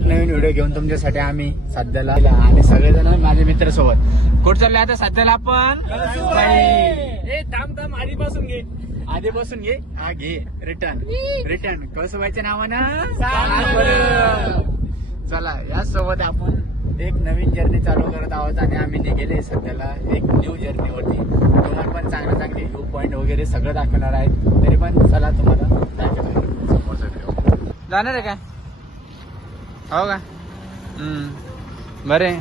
एक नवीन व्हिडिओ घेऊन तुमच्यासाठी आम्ही सध्याला आणि सगळेजण माझे मित्र सोबत कुठं चालले आता सध्याला आपण थांब आधीपासून घे हा घे रिटर्न कळसुबाईच्या नावानं चला या सोबत आपण एक नवीन जर्नी चालू करत आहोत आणि आम्ही निघेले सध्याला एक न्यू जर्नीवरती. तुम्हाला पण चांगले व्ह्यू पॉइंट वगैरे सगळं दाखवणार आहेत. तरी पण चला तुम्हाला दाखवतो. जाणार आहे काय हो का बरे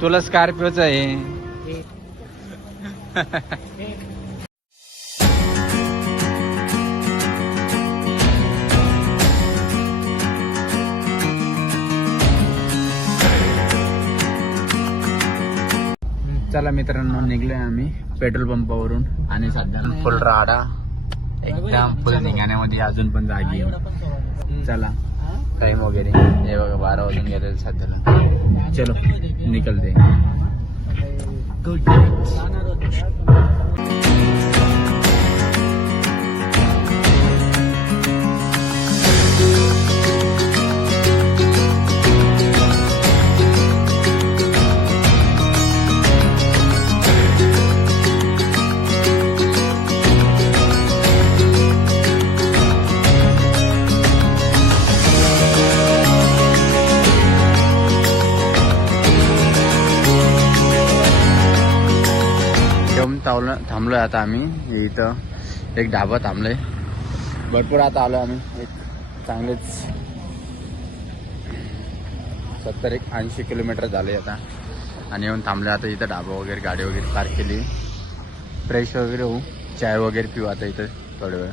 तुला स्कॉर्पिओच आहे. चला मित्रांनो निघलोय आम्ही पेट्रोल पंपावरून आणि सध्या फुल राडा एकदम फुल निघाण्यामध्ये अजून पण जागी. चला टाइम वगैरे हे बघा 12 वाजून गेले सध्याला. चलो निकलते. थांबलोय आता आम्ही इथं एक ढाबा थांबलोय. भरपूर आता आलो आम्ही एक चांगलेच 70-80 किलोमीटर झाले आता आणि येऊन थांबले. आता इथं ढाबा वगैरे गाडी वगैरे पार्क केली. फ्रेश वगैरे होऊ चाय वगैरे पिऊ आता इथं थोडा वेळ.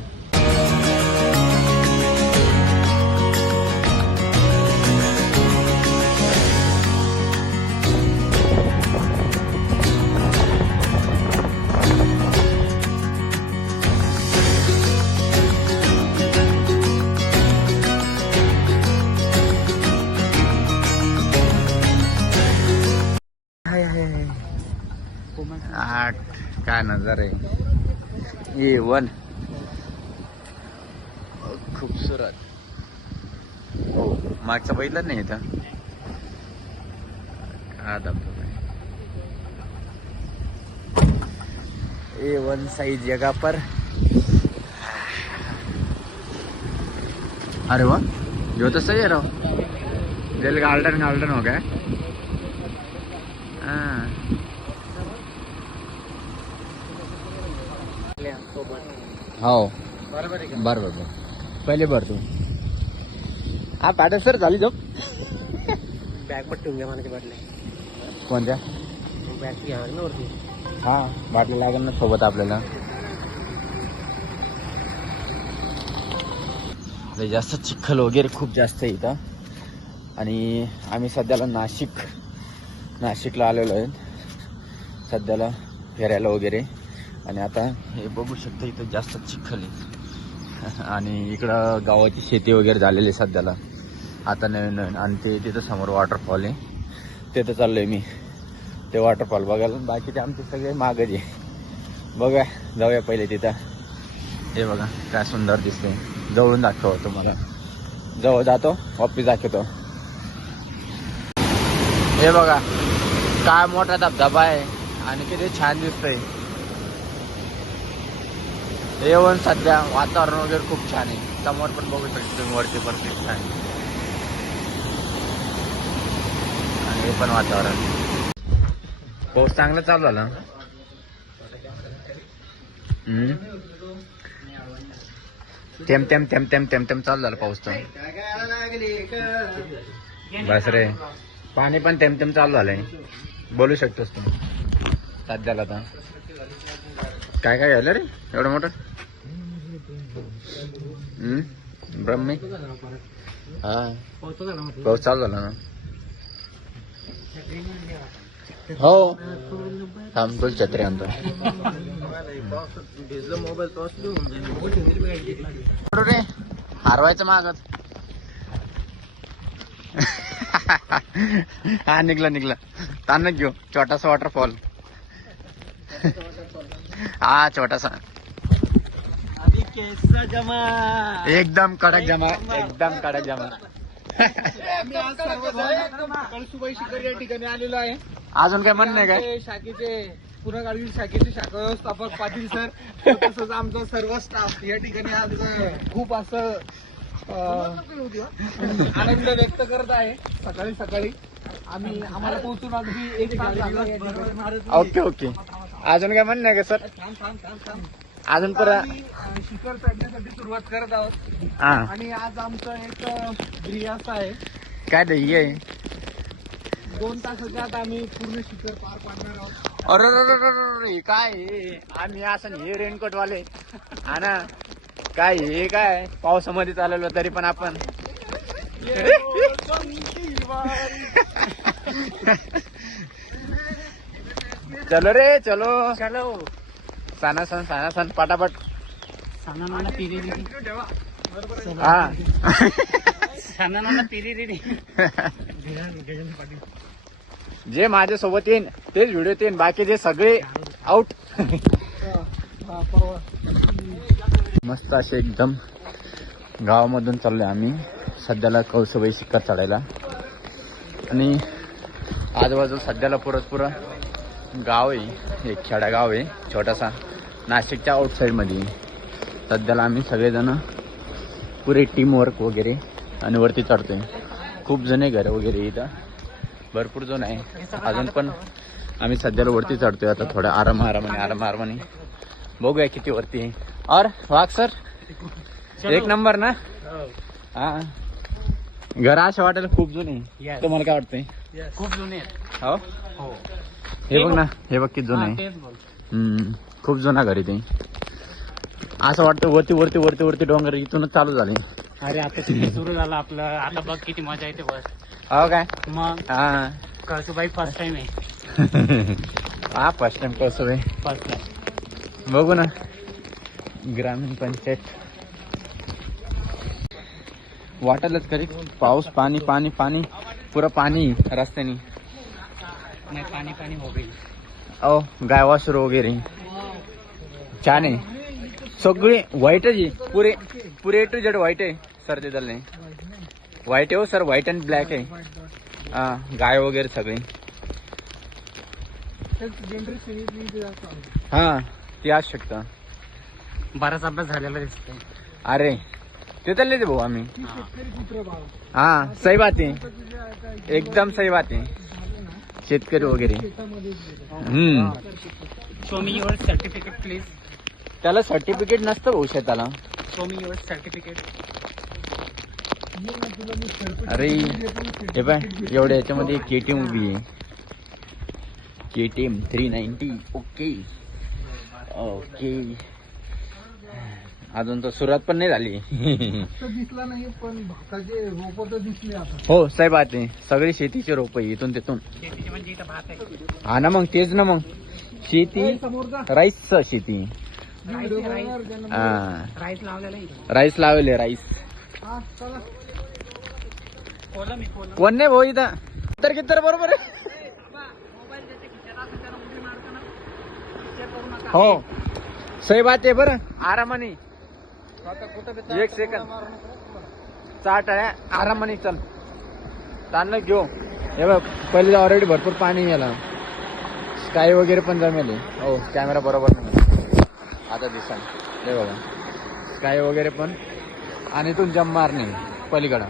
काय नजर आहे A1 खूपसूरत. हो मागचा बघितलं नाही इथं हा धबधबा A1 सही जगह पर. अरे वाह जो तो सही है रहो दिल गार्डन हो गया. हो बरोबर पहिले भर तू हा पॅटर्न सर झाली जॉब. बॅग पण ठेवून घ्या मला बाटल्या. कोणत्या बॅग घ्यावर ना वरती. हा बाटली लागेल ना सोबत आपल्याला. जास्त चिखल वगैरे खूप जास्त आहे इथं आणि आम्ही सध्याला नाशिकला आलेलो आहे सध्याला फिरायला वगैरे. आणि आता हे बघू शकता इथं जास्त चिखल आहे आणि इकडं गावाची शेती वगैरे झालेली आहे सध्याला आता नवीन. आणि ते तिथं समोर वॉटरफॉल आहे तिथं चाललोय मी ते वॉटरफॉल बघायला. बाकीचे आमचे सगळे मागच आहे. बघा जाऊया पहिले तिथं. हे बघा काय सुंदर दिसते. जवळून दाखवतो तुम्हाला. जवळ जातो वापस दाखवतो. हे बघा काय मोठा धबधबा आहे आणि किती छान दिसतंय. A1 सध्या वातावरण वगैरे खूप छान आहे. समोर पण बघू शकतो तुम्ही वरती पण खूप छान आहे. आणि हे पण वातावरण पाऊस चांगला चालू झाला. थेंब चालू झाला पाऊस तर. बस रे पाणी पण थेंब चालू झालंय. बोलू शकतोस तू सध्याला आता. काय झालं रे एवढं मोठं ब्रह्मी. हा पाऊस चालू झाला ना. हो थांब तुला छत्री आणतो. रे हारवायचं मागच. हा निघला तानच घेऊ. छोटासा वॉटरफॉल हा छोटासा. एकदम कडक जमा. आम्ही आज सर्वजण कळसुबाई शिखर या ठिकाणी आलेलो आहे. अजून काय म्हणणं आहे काय? आमचे शाखेचे पुनर्गाडवी शाखेचे शाखा व्यवस्थापक पाटील सर तसंच आमचा सर्व स्टाफ या ठिकाणी आज खूप असं आनंद व्यक्त करत आहे. सकाळी सकाळी आम्हाला पोहोचून अगदी 1 तास झाला या ठिकाणी. Okay okay. अजून काय म्हणणं आहे का सर? अजून परत आम्ही शिखर चढण्यासाठी सुरुवात करत आहोत. हा आणि आज आमचं एक ध्येय असं आहे, काय ध्येय आहे? 2 तासाच्या आत आम्ही पूर्ण शिखर पार पाडणार आहोत. अरे काय हे? आम्ही असं हे रेनकोट वाले हा ना, काय हे काय पावसामध्ये चालवलं तरी पण आपण चलो रे चलो चलो सण पटापट. सणाना पिरी दिली. हा सणाना पिरी दिली. जे माझ्या सोबत येईन तेच व्हिडिओ येईन, बाकी जे सगळे आउट. मस्त असे एकदम गावामधून चाललोय आम्ही सध्याला कळसुबाई शिखर चढायला. आणि आजूबाजू सध्याला पुरं गाव आहे, एक खेडागाव आहे छोटासा नाशिकच्या आउटसाईडमध्ये. सध्याला आम्ही सगळेजण पुरे टीम वर्क वगैरे आणि वरती चढतोय. खूप जणे घरं वगैरे इथं भरपूर जण आहे अजून, पण आम्ही सध्याला वरती चढतोय. आता थोडं आरामाने बघूया किती वरती आहे. और वाघ सर 1 नंबर ना. हा घर असे वाटायला खूप जुने. Yes. तुम्हाला काय वाटतंय? खूप जुने आहेत. हो हो हे बघ ना, हे बघ किती जुनं आहे. तेच बोल. खूप जुना घर आहे ते. असं वाटतं वरती डोंगर इथूनच चालू झाले. अरे आता तिथे सुरू झालं आपलं. आता बघ किती मजा येते बस. हो काय? मग हा कळसुबाई फर्स्ट टाइम आहे. हा first time Kalsubai first time. बघू ना. ग्रामीण पंचायत वाटलच कधी पाऊस पाणी पुरं पाणी रस्त्याने. नाही पाणी हो गई. अहो गाय वासरू वगैरे छान आहे. सगळे व्हाईटच आहे, पुरे A to Z व्हाईट आहे सर. ते चालले व्हाईट आहे हो सर, व्हाईट अँड ब्लॅक आहे. हा गाय वगैरे सगळी. हा ते असू शकतं. बराच अभ्यास झालेला दिसतोय. अरे ते चालले ते भाऊ आम्ही. हा सही बात आहे, एकदम सही बात आहे. शेतकरी वगैरे. Show me your certificate please. त्याला सर्टिफिकेट नसतं भाऊ शेताला. Show me your certificate. अरे हे पाय एवढ्या याच्यामध्ये KTM उभी आहे. KTM 390. ओके अजून तर सुरुवात पण नाही झाली. दिसला नाही पण भाताचे रोप तर दिसले आता. हो सही बात आहे. सगळी शेतीचे रोप आहे इथून तिथून. शेतीची म्हणजे इथं भात आहे. हा ना मग तेच ना, मग शेती राईस शेती. हा राईस लावलेला आहे. राईस लावले राईस. कोण नाही भाऊ इथं तर किती बरोबर आहे. हो सही बात आहे. बरं आरामाने 1 सेकंद चाट आहे. आरामाने चल ताण घेऊ. हे बघ पहिले ऑलरेडी भरपूर पाणी गेला. स्काय वगैरे पण जमेल. हो कॅमेरा बरोबर नाही आता दिसा. हे बघा स्काय वगैरे पण. आणि इथून जम मारणे पलीकडं.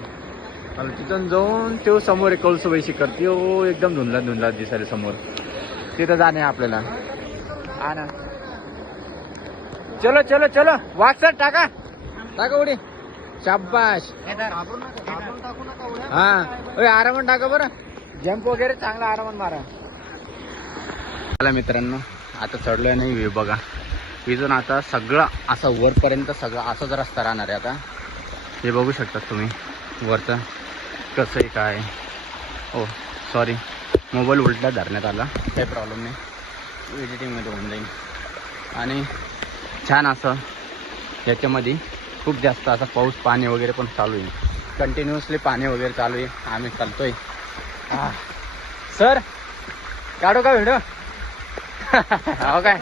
तिथून जाऊन तो समोर एक कळसुबाई शिखर. तो एकदम धुंदला दिसायला समोर. तिथं जाणे आपल्याला. हा ना चलो वाक्सर टाका उडी. शाबाश. हा आरामात टाका बरं. जंप वगैरे चांगला आरामात मारा. चला मित्रांनो आता चढलोय नाही व्ह्यू बघा. इथून आता सगळं असं वरपर्यंत सगळं असाच रस्ता राहणार आहे. आता हे बघू शकता तुम्ही वरचं कसं आहे काय. हो सॉरी मोबाईल उलटा धरण्यात आला. काही प्रॉब्लेम नाही, एडिटिंगमध्ये होऊन जाईल. आणि छान असं याच्यामध्ये खूप जास्त असा पाऊस पाणी वगैरे पण चालू आहे. कंटिन्युअसली पाणी वगैरे चालू आहे. आम्ही चालतोय. सर काढू का व्हिडिओ? हो काय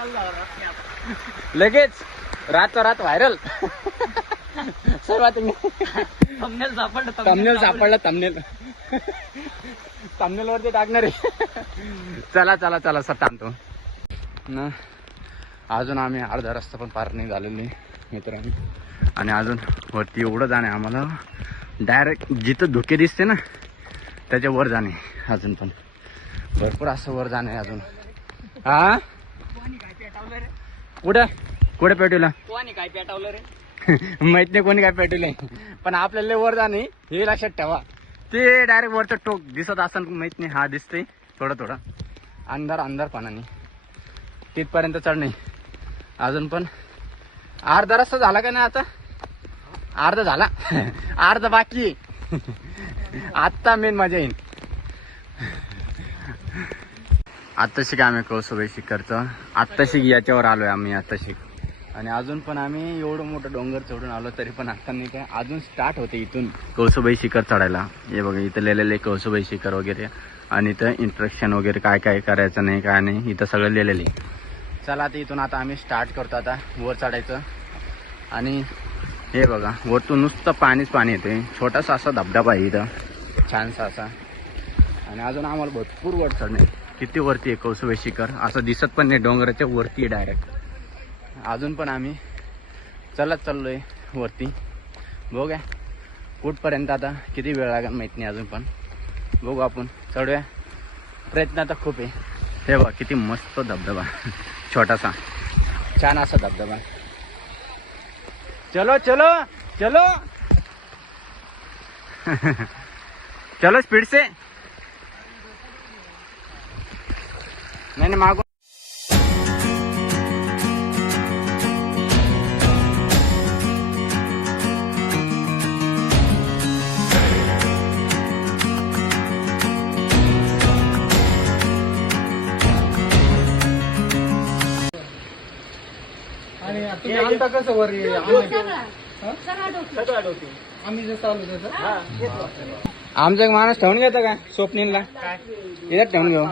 लगेच रात व्हायरल. सर्वात थंबनेल सापडलं तमनेल सापडला तमनेल तमनेल वरती टाकणार आहे. चला चला चला सर थांबतो ना. अजून आम्ही अर्धा रस्ता पण पार नाही झालेलो नाही मित्रांनी. आणि अजून वरती एवढं जाणे आम्हाला, डायरेक्ट जिथं धुके दिसते ना त्याच्या वर जाणे. अजून पण भरपूर असं वर जाणे अजून. हा कुठं कुठे पेटवला कोणी काय पेटवलं रे? माहित नाही कोणी काय पेटवलंय, पण आपल्याला वर जाणे हे लक्षात ठेवा. ते डायरेक्ट वरचं टोक दिसत असेल माहित नाही. हा दिसतंय थोडं थोडं अंधार अंधार पानाने. तिथपर्यंत चढणे अजून पण अर्धा रस्ता झाला का नाही. आता अर्धा झाला अर्धा बाकी आत्ता मेन मजा येईल. आत्ताशी आम्ही कौसुबाई शिखरचं आत्ताशी याच्यावर आलोय आम्ही आत्ताशी. आणि अजून पण आम्ही एवढं मोठं डोंगर चढून आलो तरी पण आता नाही काय अजून स्टार्ट होते इथून कौसुबाई शिखर चढायला. हे बघा इथं लिहिलेलं आहे कौसुबाई शिखर वगैरे. आणि इथं इंस्ट्रक्शन वगैरे काय काय करायचं नाही काय नाही इथं सगळं लिहिलेलं आहे. चला आता इथून आता आम्ही स्टार्ट करतो आता वर चढायचं. आणि हे बघा वरतून नुसतं पाणीच पाणी येते. छोटासा असा धबधबा आहे इथं छानसा असा. आणि अजून आम्हाला भरपूर वर चढणे. किती वरती आहे कौसुबाई शिखर असं दिसत पण नाही, डोंगराच्या वरती आहे डायरेक्ट. अजून पण आम्ही चलत चाललोय वरती. बघूया कुठपर्यंत आता किती वेळ लागेल माहीत नाही अजून, पण बघू आपण चढूया. प्रयत्न आता खूप आहे. हे बघा किती मस्त धबधबा छोटासा छान असा धबधबा. चलो चलो चलो चलो स्पीड से. नाही मागो. आणि तुम्ही आणता कसं वर आम्ही जसं आलो तसं. आमचा एक माणूस ठेवून घेतो का स्वप्नीलला इथं ठेवून घेऊ.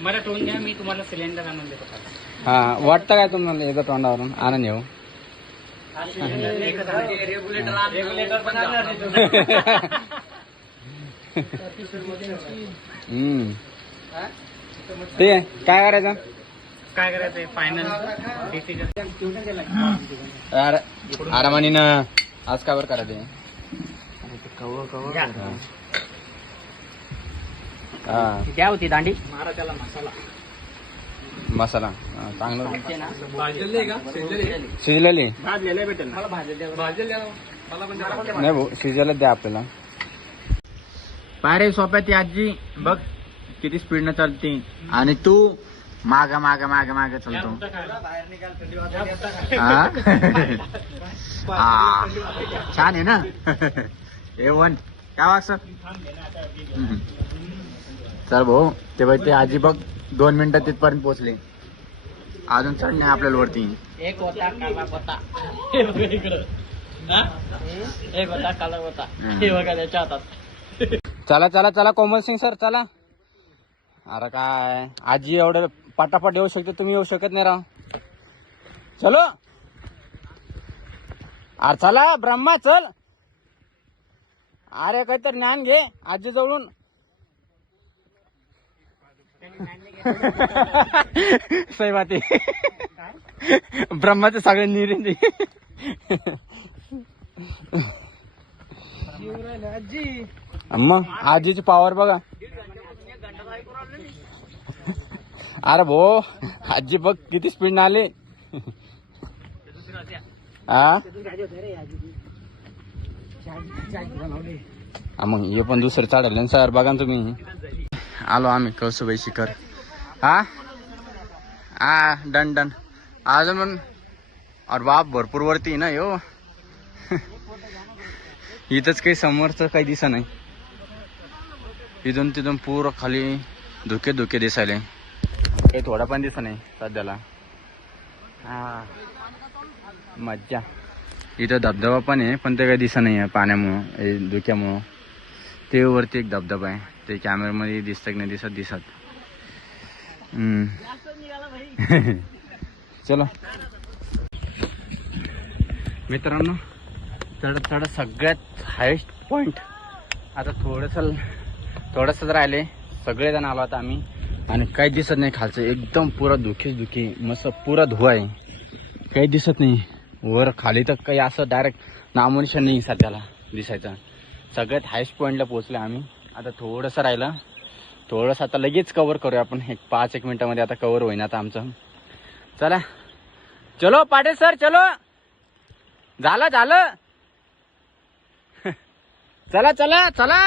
मला टोन द्या, मी तुम्हाला सिलेंडर आणून देतो. हा वाटतं काय तुम्हाला येतं तोंडावरून आनंद येऊ. रेग्युलेटर पण ते काय करायचं काय करायचंय फायनल डिसिजन. आरामानी ना आज का वर करायचं. द्या होती दांडी मारा त्याला मसाला मसाला चांगलं भाजलेले का शिजलेली भाजलेलं भेटेल मला भाजलेले मला पण नाही भाऊ शिजायला द्या आपल्याला. पायरे सोप्या ती आजी बघ किती स्पीडनं चालते आणि तू माग माग माग माग चालतो. छान आहे ना A1 काय वाटतं. चल भाऊ ते बघ ते आजी बघ 2 मिनिटात तिथपर्यंत पोहोचले. अजून चढणे आपल्याला वरती. एक होता काला होता एक होता काला होता हे बघा त्याच्या हातात. चला चला चला कोमल सिंग सर चला. अरे काय आजी एवढं पटापट येऊ शकते तुम्ही येऊ शकत नाही राव. चलो अरे चला ब्रह्मा चल. अरे काहीतरी ज्ञान घे आजी जवळून. सही बात आहे. ब्रह्माचे सगळे निरिंदी आजी. मग आजीची पॉवर बघा. अरे भो आजी बघ किती स्पीड आले. हा मग हे पण दुसरं चढलं सर बघा ना तुम्ही. आलो आम्ही कौसुबाई शिखर. हा हा डन डन अजून पण. अरे बाप भरपूर वरती ना यो. इथंच काही समोरचं काही दिसा नाही. इथून तिथून पूर्ण खाली धुके धुके दिसायले. काही थोडा पण दिसा नाही सध्याला. हा मज्जा. इथं धबधबा पण आहे पण ते काही दिसा नाही आहे पाण्यामुळं धुक्यामुळं. ते वरती एक धबधबा आहे ते कॅमेऱ्यामध्ये दिसतं की नाही दिसत. चलो मित्रांनो चढत चढत सगळ्यात हायेस्ट पॉईंट आता थोडंसंच राहिले. सगळेजण आलो आता आम्ही आणि काही दिसत नाही खालचं, एकदम पुरा धुके मस्त पुरा धुवा आहे, काही दिसत नाही. वर खाली तर काही असं डायरेक्ट नामोनिशान नाही सध्याला दिसायचं. सगळ्यात हायस्ट पॉईंटला पोहोचलो आम्ही. आता थोडंसं राहिलं, थोडंसं आता लगेच कवर करूया आपण. 5-1 मिनिटामध्ये आता कवर होईन आता आमचं. चला चलो पाटील सर चलो, झालं चला चला चला.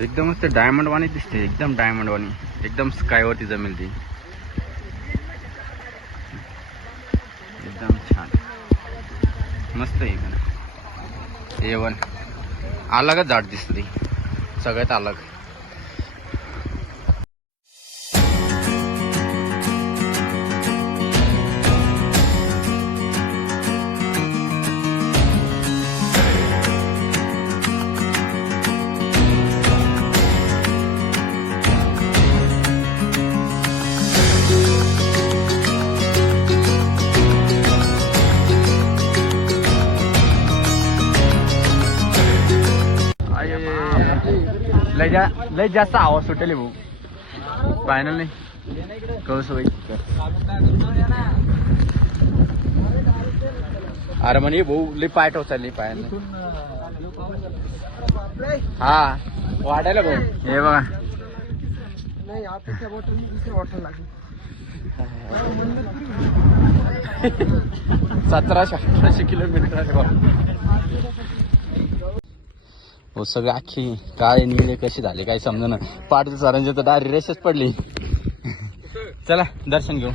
एकदमच ते डायमंड वाणी दिसते, एकदम डायमंड वाणी, एकदम स्कायवरती जमेल ती, एकदम छान मस्त आहे. A1 अलगच झाड दिसते, सगळ्यात अलग. लय जास्त आवाज सुटेल भाऊ. फायनल नाही कळस भाई. अरे म्हणे भाऊ लय पाय टोचाली पाय. हा वाढायला भाऊ हे बघा. नाही आताच्या बॉटल दुसरी बॉटल लागली. 1700-1800 किलोमीटर. हो सगळे अख्खी काळे निळे कशी झाले काही समजा ना. पाटील सरांची तर डायरेक्ट रेषच पडली. चला दर्शन घेऊ.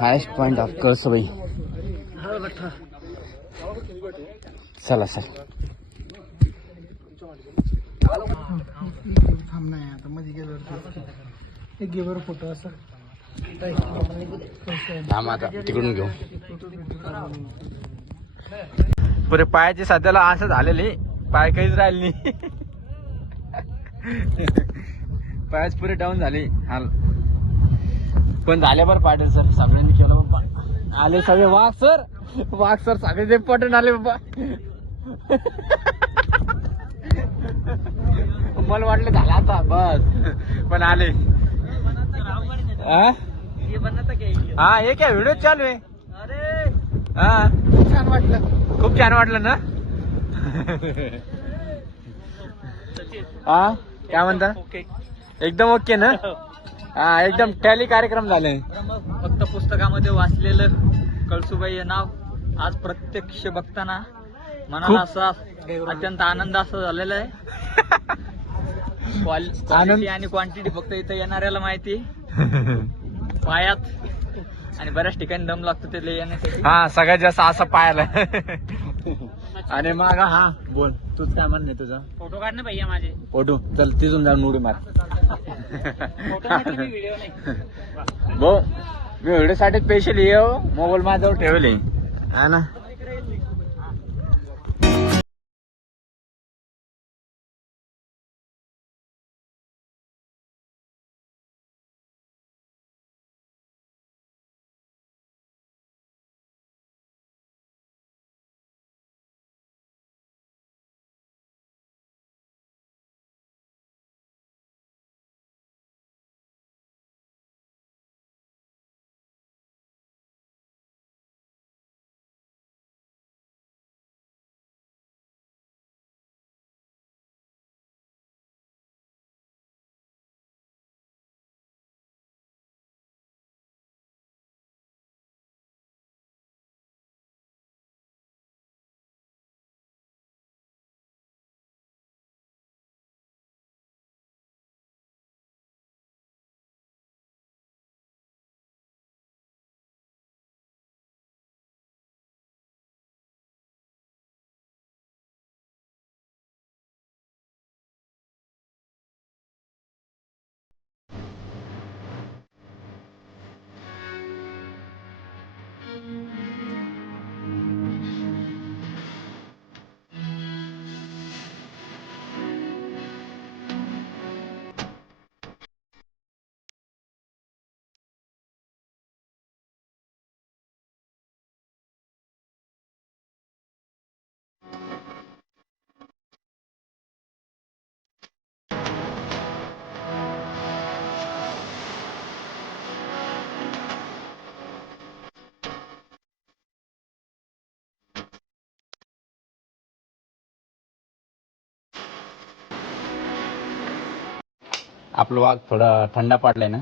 Highest point of Kalsubai. चला सर. थांब नाही आता मध्ये गेल्यावर एक गेवर फोटो असं थांब आता तिकडून घेऊ. पुरे पायाची सध्याला असं झालेली, पाय काहीच राहिले नाही. पायच पुरे डाऊन झाले हाल. पण झाले बरं पाटील सर, सगळ्यांनी केलं बाबा. आले सगळे वाघ सर सगळे ते पटून आले बाबा. मला वाटलं झाला आता बस, पण आले. हा हे काय व्हिडिओ चालू आहे. हा छान वाटलं, खूप छान वाटलं ना. हा काय म्हणता, एकदम ओके ना. हा एकदम टॅली कार्यक्रम झाले. फक्त पुस्तकामध्ये वाचलेलं कळसुबाई हे नाव आज प्रत्यक्ष बघताना मनाला असा अत्यंत आनंद असा झालेला आहे. क्वालिटी आणि क्वांटिटी फक्त इथं येणाऱ्याला माहिती. पायात आणि बऱ्याच ठिकाणी दम लागतो ते येण्यासाठी. हा सगळ्यात जास्त असं पाहायला. आणि मग हा बोल तूच काय म्हणणे तुझं. फोटो काढणे भैया माझे. फोटो चल तिथून जाऊन उडी मार. फोटो व्हिडिओ नाही भाऊ मी व्हिडिओ साठी स्पेशली येऊ, मोबाईल माझ्यावर ठेवले हा ना. आपलं वाघ थोडा थंडा पडलाय ना.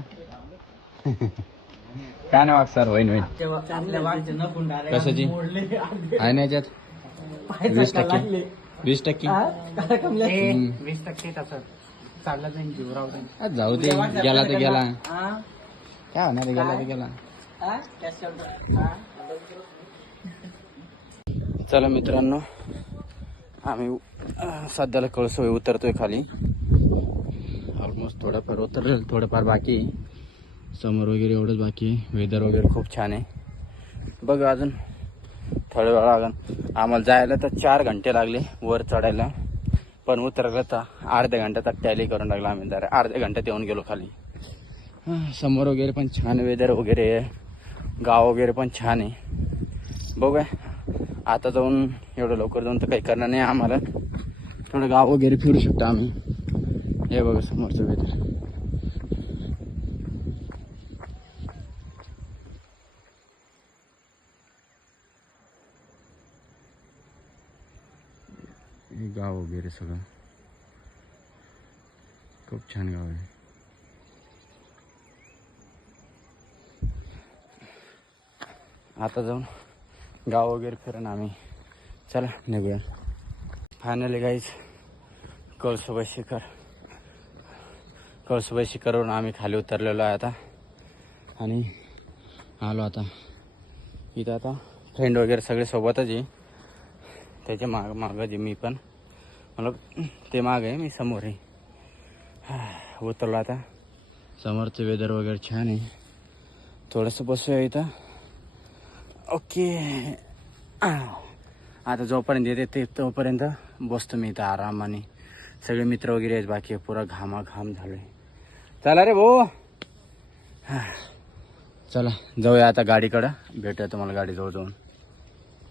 काय नाही वाघ सर होईन होईन. कशाची आहे ना याच्यात 20%. 20%. 20% तसं चाललं जाईल जीवराव जाईल. जाऊ दे, गेला तर गेला. काय होणार आहे, गेला तर गेला. चला मित्रांनो, आम्ही सध्याला कळसोय उतरतोय खाली. ऑलमोस्ट थोडंफार उतरलं, थोडंफार बाकी आहे. समोर वगैरे एवढंच बाकी आहे. वेदर वगैरे खूप छान आहे. बघ अजून थोड्या वेळा लागेल आम्हाला जायला. तर 4 घंटे लागले वर चढायला, पण उतरायला तर अर्ध्या घंट्यात टॅली करून लागला आम्ही. जरा अर्ध्या घंट्यात येऊन गेलो खाली. समोर वगैरे पण छान वेदर वगैरे आहे, गाव वगैरे पण छान आहे. बघूया आता जाऊन, एवढं लवकर जाऊन तर काही करणार नाही आम्हाला. थोडं गाव वगैरे फिरू शकतो आम्ही. हे बघा समोरचं वेदर. हे गाव वगैरे सगळं खूप छान गाव आहे. आता जाऊन गाव वगैरे फिरून आम्ही चला निघूया. फायनली गाईज कळसुबाई शिखरवरून आम्ही खाली उतरलेलो आहे आता. आणि आलो आता इथं. आता फ्रेंड वगैरे सगळे सोबतच आहे. त्याच्या मागं जे मी पण मला ते माग आहे, मी समोर आहे. उतरलो आता. समोरचं वेदर वगैरे छान आहे. थोडंसं बसूया इथं. ओके. आता जोपर्यंत येते ते तोपर्यंत बसतो मी इथं आरामाने. सगळे मित्र वगैरे आहेत बाकी. पुरा घामाघाम झालोय. चला रे भाऊ, चला जाऊया आता गाडीकडं. भेटूया तुम्हाला गाडी जवळ जाऊन.